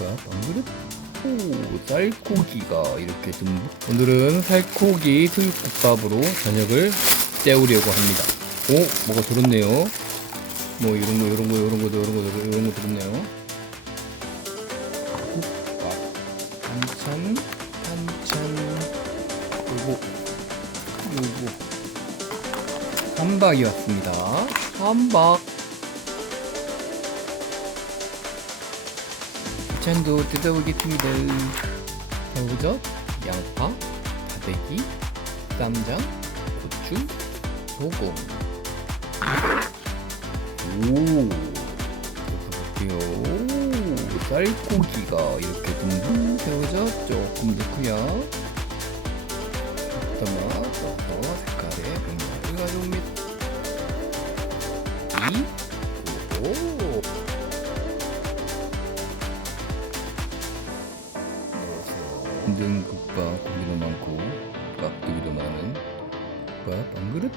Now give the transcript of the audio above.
뭐야 방그릇? 오 쌀고기가 이렇게 듬뿍 오늘은 살코기 수육국밥으로 저녁을 때우려고 합니다. 오 뭐가 들었네요? 뭐 이런 거 이런 거 이런 거 이런 거 이런 거 들었네요. 국밥 반찬 반찬 요거 요거. 함박이 왔습니다. 함박 반찬도 뜯어보겠습니다. 새우젓, 양파, 다대기, 쌈장, 고추, 소금. 오 볼게요. 오, 쌀고기가 이렇게 듬뿍 새우젓 조금 넣고요. 넣어서 색깔에 변화를 가져옵니다. 이 오. 힘든 국밥 고기도 많고 깍두기도 많은 국밥 한 그릇